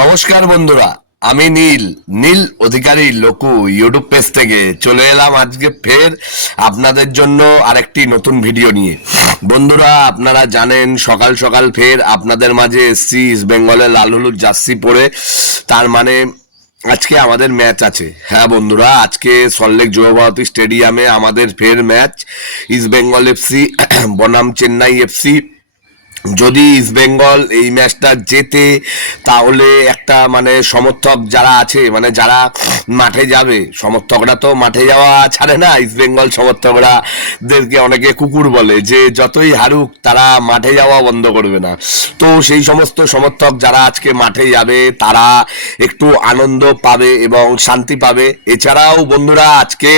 নমস্কার বন্ধুরা, আমি নীল অধিকারী লোকু ইউটিউব পেজ থেকে চলে এলাম আজকে ফের আপনাদের জন্য আরেকটি নতুন ভিডিও নিয়ে। বন্ধুরা, আপনারা জানেন সকাল সকাল ফের আপনাদের মাঝে এসছি ইস্ট বেঙ্গলের লাল হলুদ জার্সি পরে। তার মানে আজকে আমাদের ম্যাচ আছে। হ্যাঁ বন্ধুরা, আজকে সল্টলেক যুবভারতী স্টেডিয়ামে আমাদের ফের ম্যাচ ইস্ট বেঙ্গল এফসি বনাম চেন্নাই এফসি। যদি ইস্ট বেঙ্গল এই ম্যাচটা জেতে তাহলে একটা মানে সমর্থক যারা আছে, মানে যারা মাঠে যাবে, সমর্থকরা তো মাঠে যাওয়া ছাড়ে না, ইস্ট বেঙ্গল সমর্থকরা দেরকে অনেকে কুকুর বলে, যে যতই হারুক তারা মাঠে যাওয়া বন্ধ করবে না। তো সেই সমস্ত সমর্থক যারা আজকে মাঠে যাবে তারা একটু আনন্দ পাবে এবং শান্তি পাবে। এছাড়াও বন্ধুরা, আজকে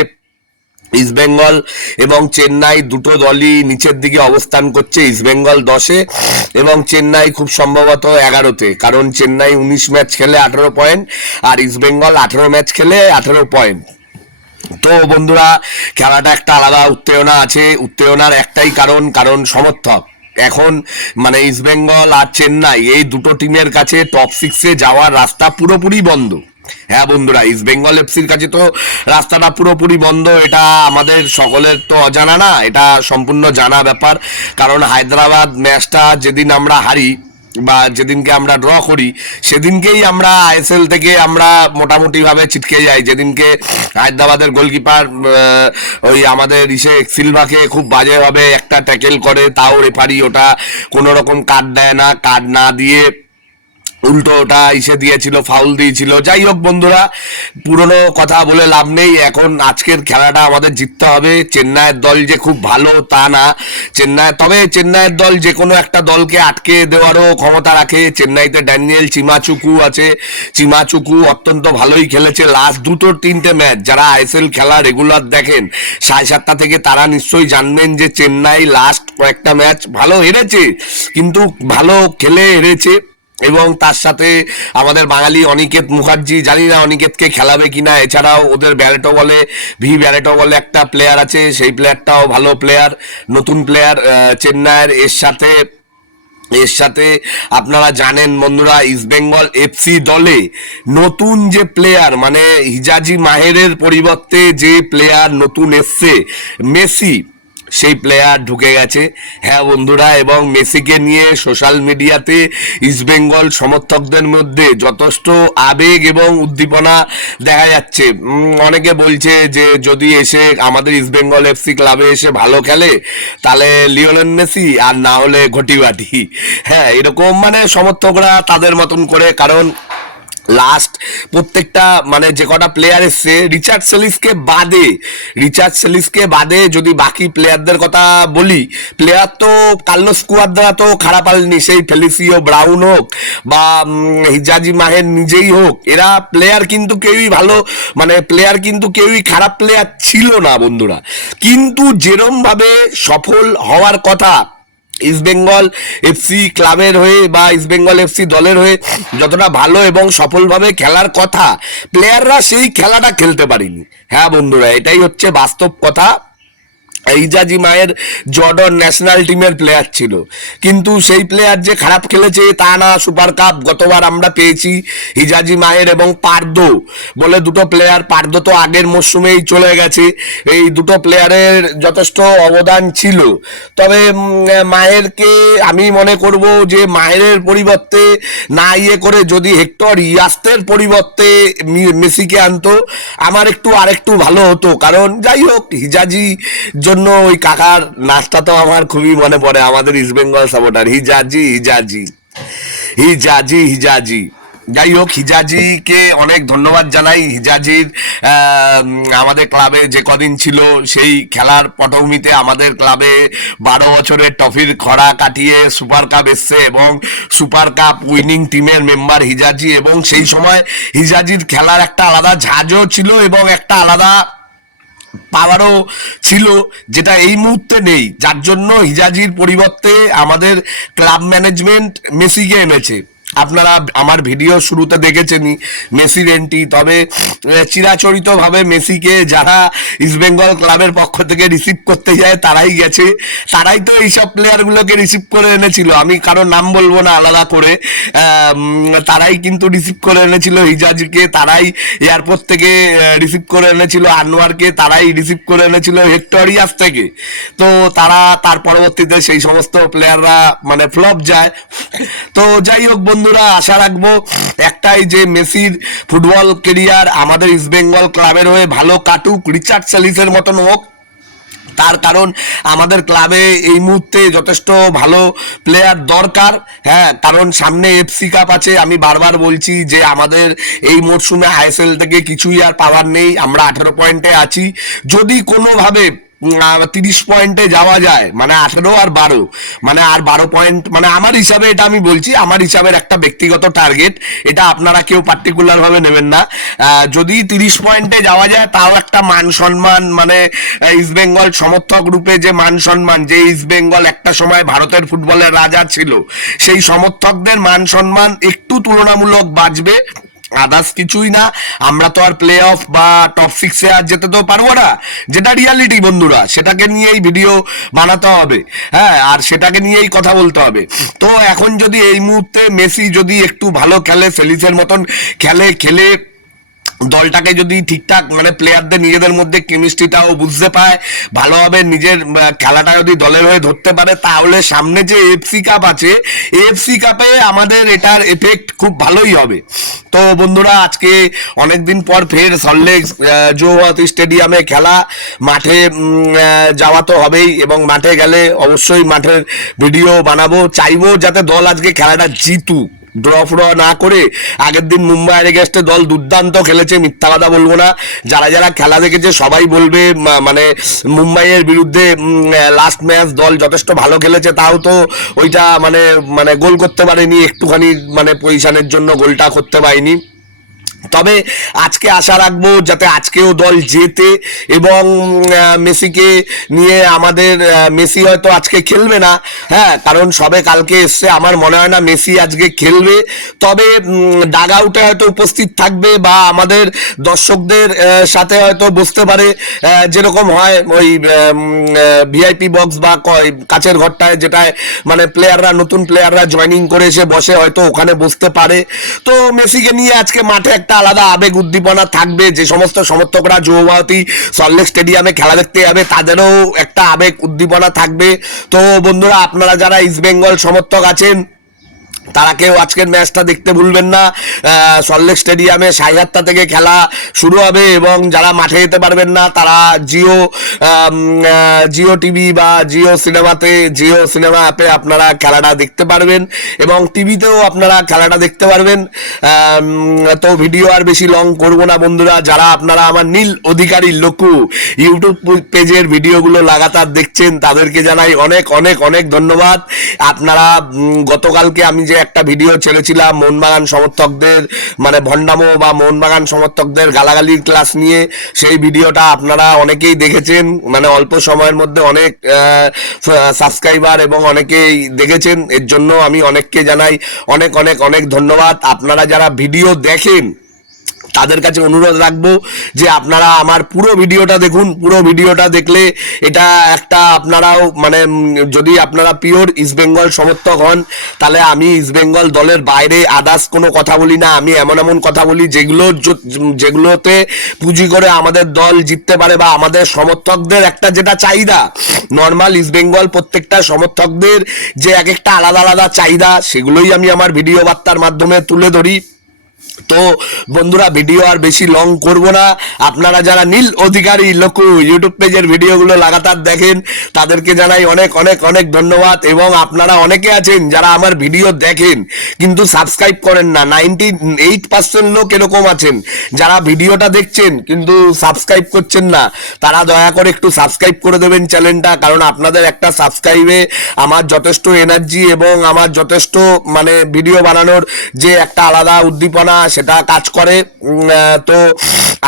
ইস্ট বেঙ্গল এবং চেন্নাই দুটো দলই নিচের দিকে অবস্থান করছে। ইস্ট বেঙ্গল 10-এ এবং চেন্নাই খুব সম্ভবত 11-তে, কারণ চেন্নাই 19 ম্যাচ খেলে 18 পয়েন্ট আর ইস্ট বেঙ্গল 18 ম্যাচ খেলে 18 পয়েন্ট। তো বন্ধুরা, খেলাটা একটা আলাদা উত্তেজনা আছে। উত্তেজনার একটাই কারণ সমর্থক এখন মানে ইস্ট বেঙ্গল আর চেন্নাই এই দুটো টিমের কাছে টপ 6-এ যাওয়ার রাস্তা পুরোপুরি বন্ধ। হ্যাঁ বন্ধুরা, ইস্ট বেঙ্গল এফসির কাছে তো রাস্তাটা পুরোপুরি বন্ধ, এটা আমাদের সকলের তো অজানা না, এটা সম্পূর্ণ জানা ব্যাপার। কারণ হায়দ্রাবাদ ম্যাচটা যেদিন আমরা হারি বা যেদিনকে আমরা ড্র করি সেদিনকেই আমরা আইএসএল থেকে আমরা মোটামুটিভাবে ছিটকে যাই। যেদিনকে হায়দ্রাবাদের গোলকিপার ওই আমাদের সিলভাকে খুব বাজেভাবে একটা ট্যাকেল করে, তাও রেফারি ওটা কোনো রকম কার্ড দেয় না, কার্ড না দিয়ে উল্টো ওটা দিয়েছিল, ফাউল দিয়েছিল। যাই হোক বন্ধুরা, পুরনো কথা বলে লাভ নেই। এখন আজকের খেলাটা আমাদের জিততে হবে। চেন্নাইয়ের দল যে খুব ভালো তা না, চেন্নাইয়ের দল যে কোনো একটা দলকে আটকে দেওয়ারও ক্ষমতা রাখে। চেন্নাইতে ড্যানিয়েল চিমাচুকু আছে, চিমাচুকু অত্যন্ত ভালোই খেলেছে লাস্ট দুটো তিনটে ম্যাচ। যারা আইএসএল খেলা রেগুলার দেখেন 7:30 থেকে, তারা নিশ্চয়ই জানবেন যে চেন্নাই লাস্ট কয়েকটা ম্যাচ ভালো হেরেছে, কিন্তু ভালো খেলে হেরেছে। এবং তার সাথে আমাদের বাঙালি অনিকেত মুখার্জি, জানি না অনিকেতকে খেলাবে কিনা। এছাড়াও ওদের ব্যারেটো বলে একটা প্লেয়ার আছে, সেই প্লেয়ারটাও ভালো প্লেয়ার, নতুন প্লেয়ার চেন্নাইয়ের। এর সাথে আপনারা জানেন বন্ধুরা, ইস্ট বেঙ্গল এফসি দলে নতুন যে প্লেয়ার, মানে হিজাজি মাহেরের পরিবর্তে যে প্লেয়ার নতুন এসছে মেসি, সেই প্লেয়ার ঢুকে গেছে। হ্যাঁ বন্ধুরা, এবং মেসিকে নিয়ে সোশ্যাল মিডিয়াতে ইস্ট বেঙ্গল সমর্থকদের মধ্যে যথেষ্ট আবেগ এবং উদ্দীপনা দেখা যাচ্ছে। অনেকে বলছে যে যদি এসে আমাদের ইস্ট বেঙ্গল এফসি ক্লাবে এসে ভালো খেলে তাহলে লিওনেল মেসি, আর না হলে ঘটিবাটি। হ্যাঁ, এরকম মানে সমর্থকরা তাদের মতন করে। কারণ লাস্ট প্রত্যেকটা মানে যে কটা প্লেয়ার এসছে রিচার্ড সেলিসকে বাদে যদি বাকি প্লেয়ারদের কথা বলি, প্লেয়ার তো কার্লোস কুয়াদ্রা তো খারাপ হয়নি, সেই ফেলিসিও ব্রাউন হোক বা হিজাজি মাহের নিজেই হোক, এরা প্লেয়ার কিন্তু কেউই ভালো, মানে প্লেয়ার কিন্তু কেউই খারাপ প্লেয়ার ছিল না বন্ধুরা। কিন্তু যেরম ভাবে সফল হওয়ার কথা ইস্ট বেঙ্গল এফসি ক্লাবের হয়ে বা ইস্ট বেঙ্গল এফসি দলের হয়ে যতটা ভালো এবং সফলভাবে খেলার কথা, প্লেয়াররা সেই খেলাটা খেলতে পারেনি। হ্যাঁ বন্ধুরা, এটাই হচ্ছে বাস্তব কথা। হিজাজি মায়ের জর্ডন ন্যাশনাল টিমের প্লেয়ার ছিল, কিন্তু সেই প্লেয়ার যে খারাপ খেলেছে তা না। সুপার কাপ গতবার আমরা পেয়েছি হিজাজি মায়ের এবং পার্দো বলে দুটো প্লেয়ার। পার্দো তো আগের মরশুমেই চলে গেছে। এই দুটো প্লেয়ারের যথেষ্ট অবদান ছিল। তবে মায়েরকে আমি মনে করব যে মায়ের পরিবর্তে না করে যদি হেক্টর ইয়াস্তের পরিবর্তে মেসিকে আনতো আমার আরেকটু ভালো হতো। কারণ যাই হোক, হিজাজি জন্য ওই কাকার নাচটা তো আমার খুবই মনে পড়ে, আমাদের ইস্ট বেঙ্গল সাপোর্টার হিজাজি। যাই হোক, হিজাজিকে অনেক ধন্যবাদ জানাই। হিজাজির আমাদের ক্লাবে যে কদিন ছিল সেই খেলার পটভূমিতে আমাদের ক্লাবে 12 বছরের ট্রফির খরা কাটিয়ে সুপার কাপ এসছে এবং সুপার কাপ উইনিং টিমের মেম্বার হিজাজি। এবং সেই সময় হিজাজির খেলার একটা আলাদা ঝাঁজও ছিল এবং একটা আলাদা পাওয়ারও ছিল, যেটা এই মুহূর্তে নেই। যার জন্য হিজাজির পরিবর্তে আমাদের ক্লাব ম্যানেজমেন্ট মেসিকে এনেছে। আপনারা আমার ভিডিও শুরুতে দেখেছেনই মেসির এন্ট্রি, তবে চিরাচরিতভাবে মেসিকে যারা ইস্টবেঙ্গল ক্লাবের পক্ষ থেকে রিসিভ করতে যায় তারাই গেছে, তারাই তো এইসব প্লেয়ারগুলোকে রিসিভ করে এনেছিল। আমি কারোর নাম বলবো না আলাদা করে, তারাই কিন্তু রিসিভ করে এনেছিল হিজাজকে, তারাই এয়ারপোর্ট থেকে রিসিভ করে এনেছিল আনোয়ারকে, তারাই রিসিভ করে এনেছিল হেক্টরিয়াস থেকে। তো তারা তার পরবর্তীতে সেই সমস্ত প্লেয়াররা মানে ফ্লপ যায়। তো যাই হোক বন্ধুরা, আশা রাখবো একটাই, যে মেসির ফুটবল কেরিয়ার আমাদের ইস্টবেঙ্গল ক্লাবের হয়ে ভালো কাটুক, রিচার্ড সেলিসের মতন হোক। তার কারণ আমাদের ক্লাবে এই মুহূর্তে যথেষ্ট ভালো প্লেয়ার দরকার। হ্যাঁ, কারণ সামনে এফসি কাপ আছে। আমি বারবার বলছি যে আমাদের এই মরশুমে আইএসএল থেকে কিছুই আর পাওয়ার নেই। আমরা 18 পয়েন্টে আছি। যদি কোনোভাবে 30 পয়েন্টে যাওয়া যায়, মানে 18 আর 12, মানে আর 12 পয়েন্ট, মানে আমার হিসাবে, এটা আমি বলছি আমার হিসাবের একটা ব্যক্তিগত টার্গেট, এটা আপনারা কেউ পার্টিকুলার ভাবে নেবেন না। যদি 30 পয়েন্টে যাওয়া যায় তাও একটা মান সম্মান, মানে ইস্টবেঙ্গল সমর্থক রূপে যে মান সম্মান, যে ইস্টবেঙ্গল একটা সময় ভারতের ফুটবলের রাজা ছিল, সেই সমর্থকদের মান সম্মান একটু তুলনামূলক বাঁচবে, আদার্স কিছুই না। আমরা তো আর প্লে অফ বা টপ 6-এ আর যেতে তো পারবো না, যেটা রিয়ালিটি বন্ধুরা, সেটাকে নিয়েই ভিডিও বানাতে হবে। হ্যাঁ, আর সেটাকে নিয়েই কথা বলতে হবে। তো এখন যদি এই মুহূর্তে মেসি যদি একটু ভালো খেলে, সেলিসের মতন খেলে দলটাকে যদি ঠিকঠাক, মানে প্লেয়ারদের নিজেদের মধ্যে কেমিস্ট্রিটাও বুঝতে পায় ভালোভাবে, নিজের খেলাটা যদি দলের হয়ে ধরতে পারে, তাহলে সামনে যে এফসি কাপ আছে, এফসি কাপে আমাদের এটার এফেক্ট খুব ভালোই হবে। তো বন্ধুরা, আজকে অনেকদিন পর ফের সল্টলেক জওহর স্টেডিয়ামে খেলা, মাঠে যাওয়া তো হবেই, এবং মাঠে গেলে অবশ্যই মাঠের ভিডিও বানাবো। চাইবো যাতে দল আজকে খেলাটা জিতুক, ড্র না করে। আগের দিন মুম্বাইয়ের এগেইনস্টে দল দুর্দান্ত খেলেছে, মিথ্যা কথা বলবো না। যারা যারা খেলা দেখেছে সবাই বলবে মানে মুম্বাইয়ের বিরুদ্ধে লাস্ট ম্যাচ দল যথেষ্ট ভালো খেলেছে, তাও তো ওইটা মানে মানে গোল করতে পারেনি, একটুখানি মানে পজিশনের জন্য গোলটা করতে পারেনি। তবে আজকে আশা রাখবো যাতে আজকেও দল জেতে, এবং মেসিকে নিয়ে আমাদের, মেসি হয়তো আজকে খেলবে না, হ্যাঁ, কারণ সবে কালকে এসছে, আমার মনে হয় না মেসি আজকে খেলবে। তবে ডাগ আউটে হয়তো উপস্থিত থাকবে, বা আমাদের দর্শকদের সাথে হয়তো বসতে পারে, যেরকম হয় ওই ভিআইপি বক্স বা কাচের ঘরটায়, যেটায় মানে প্লেয়াররা, নতুন প্লেয়াররা জয়েনিং করে এসে বসে, হয়তো ওখানে বসতে পারে। তো মেসিকে নিয়ে আজকে মাঠে একটা আলাদা আবেগ উদ্দীপনা থাকবে। যে সমস্ত সমর্থকরা জওহর সল্টলেক স্টেডিয়ামে খেলা দেখতে যাবে, তাদেরও একটা আবেগ উদ্দীপনা থাকবে। তো বন্ধুরা, আপনারা যারা ইস্টবেঙ্গল সমর্থক আছেন, তারা কেউ আজকের ম্যাচটা দেখতে ভুলবেন না। সল্টলেক স্টেডিয়ামে 7:30 থেকে খেলা শুরু হবে, এবং যারা মাঠে যেতে পারবেন না তারা জিও টিভি বা জিও সিনেমা অ্যাপে আপনারা খেলাটা দেখতে পারবেন, এবং টিভিতেও আপনারা খেলাটা দেখতে পারবেন। তো ভিডিও আর বেশি লং করবো না বন্ধুরা। যারা আপনারা আমার নীল অধিকারী লোকু ইউটিউব পেজের ভিডিওগুলো লাগাতার দেখছেন, তাদেরকে জানাই অনেক অনেক অনেক ধন্যবাদ। আপনারা গতকালকে আমি যে একটা ভিডিও ছেড়েছিলাম মোহনবাগান সমর্থকদের মানে ভণ্ডামো বা মোহনবাগান সমর্থকদের গালাগালির ক্লাস নিয়ে, সেই ভিডিওটা আপনারা অনেকেই দেখেছেন, মানে অল্প সময়ের মধ্যে অনেক সাবস্ক্রাইবার এবং অনেকেই দেখেছেন। এর জন্য আমি অনেককে জানাই অনেক অনেক অনেক ধন্যবাদ। আপনারা যারা ভিডিও দেখেন তাদের কাছে অনুরোধ রাখবো যে আপনারা আমার পুরো ভিডিওটা দেখুন। পুরো ভিডিওটা দেখলে এটা একটা, আপনারাও মানে যদি আপনারা পিওর ইস্টবেঙ্গল সমর্থক হন, তাহলে আমি ইস্টবেঙ্গল দলের বাইরে আদার্স কোনো কথা বলি না। আমি এমন এমন কথা বলি যেগুলোতে পুঁজি করে আমাদের দল জিততে পারে, বা আমাদের সমর্থকদের একটা যেটা চাহিদা, নর্মাল ইস্টবেঙ্গল প্রত্যেকটা সমর্থকদের যে এক একটা আলাদা আলাদা চাহিদা, সেগুলোই আমি আমার ভিডিও বার্তার মাধ্যমে তুলে ধরি। তো বন্ধুরা, ভিডিও আর বেশি লং করব না। আপনারা যারা নীল অধিকারী লোকু ইউটিউব পেজের ভিডিওগুলো লাগাতার দেখেন, তাদেরকে জানাই অনেক অনেক অনেক ধন্যবাদ। এবং আপনারা অনেকে আছেন যারা আমার ভিডিও দেখেন কিন্তু সাবস্ক্রাইব করেন না। 98% লোক এরকম আছেন যারা ভিডিওটা দেখছেন কিন্তু সাবস্ক্রাইব করছেন না। তারা দয়া করে একটু সাবস্ক্রাইব করে দেবেন চ্যানেলটা, কারণ আপনাদের একটা সাবস্ক্রাইবে আমার যথেষ্ট এনার্জি এবং আমার যথেষ্ট মানে ভিডিও বানানোর যে একটা আলাদা উদ্দীপনা উদ্দীপনা সেটা কাজ করে। তো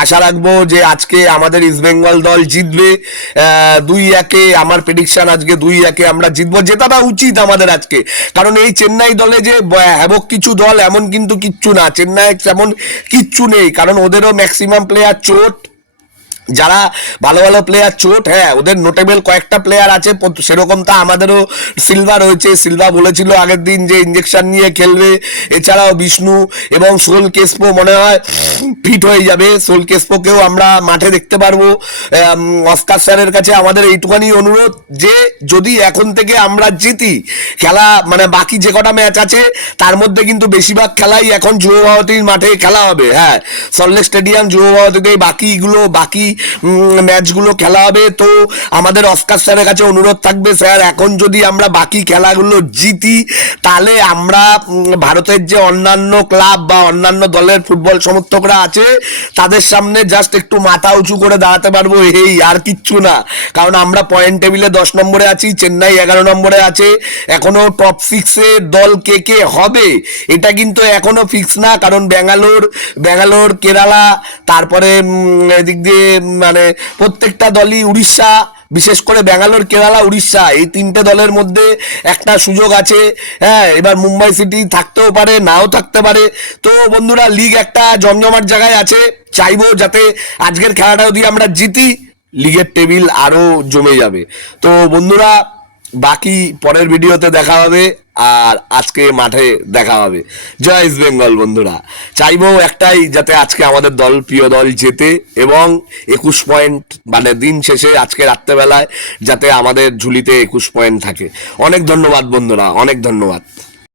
আশা রাখবো যে আজকে আমাদের ইস্ট বেঙ্গল দল জিতবে 2-1। আমার প্রেডিকশন আজকে 2-1 আমরা জিতবো, জেতাটা উচিত আমাদের আজকে। কারণ এই চেন্নাই দলে যে হ্যাবক কিছু দল এমন কিন্তু কিচ্ছু না, চেন্নাই এমন কিচ্ছু নেই, কারণ ওদেরও ম্যাক্সিমাম প্লেয়ার চোট, যারা ভালো ভালো প্লেয়ার চোট। হ্যাঁ, ওদের নোটেবল কয়েকটা প্লেয়ার আছে, সেরকম তা আমাদেরও সিলভা রয়েছে। সিলভা বলেছিল আগের দিন যে ইঞ্জেকশন নিয়ে খেলবে। এছাড়াও বিষ্ণু এবং সোল কেসপো মনে হয় ফিট হয়ে যাবে। সোল কেসপোকেও আমরা মাঠে দেখতে পারবো। অস্কার স্যারের কাছে আমাদের এইটুখানি অনুরোধ যে যদি এখন থেকে আমরা জিতি, খেলা মানে বাকি যে কটা ম্যাচ আছে তার মধ্যে কিন্তু বেশিরভাগ খেলাই এখন যুব ভারতীর মাঠে খেলা হবে। হ্যাঁ, সল্টলেক স্টেডিয়াম যুব ভারতীতে বাকি ম্যাচগুলো খেলা হবে। তো আমাদের অস্কার স্যারের কাছে অনুরোধ থাকবে, স্যার এখন যদি আমরা বাকি খেলাগুলো জিতি তাহলে আমরা ভারতের যে অন্যান্য ক্লাব বা অন্যান্য দলের ফুটবল সমর্থকরা আছে তাদের সামনে জাস্ট একটু মাথা উঁচু করে দাঁড়াতে পারবো, এই আর কিচ্ছু না। কারণ আমরা পয়েন্ট টেবিলে 10 নম্বরে আছি, চেন্নাই 11 নম্বরে আছে। এখনো টপ 6-এ দল কে কে হবে এটা কিন্তু এখনো ফিক্স না, কারণ ব্যাঙ্গালোর কেরালা, তারপরে এদিক দিয়ে মানে প্রত্যেকটা দলই, উড়িষ্যা, বিশেষ করে ব্যাঙ্গালোর কেরালা উড়িষ্যা, এই 3টে দলের মধ্যে একটা সুযোগ আছে। হ্যাঁ, এবার মুম্বাই সিটি থাকতেও পারে, নাও থাকতে পারে। তো বন্ধুরা, লিগ একটা জমজমাট জায়গায় আছে। চাইবো যাতে আজকের খেলাটা যদি আমরা জিতি, লিগের টেবিল আরো জমে যাবে। তো বন্ধুরা, বাকি পরের ভিডিওতে দেখা হবে, আর আজকে মাঠে দেখা হবে। জয় ইস্ট বেঙ্গল বন্ধুরা। চাইবো একটাই, যাতে আজকে আমাদের দল, প্রিয় দল জেতে এবং 21 পয়েন্ট, মানে দিন শেষে আজকে রাত্রেবেলায় যাতে আমাদের ঝুলিতে 21 পয়েন্ট থাকে। অনেক ধন্যবাদ বন্ধুরা, অনেক ধন্যবাদ।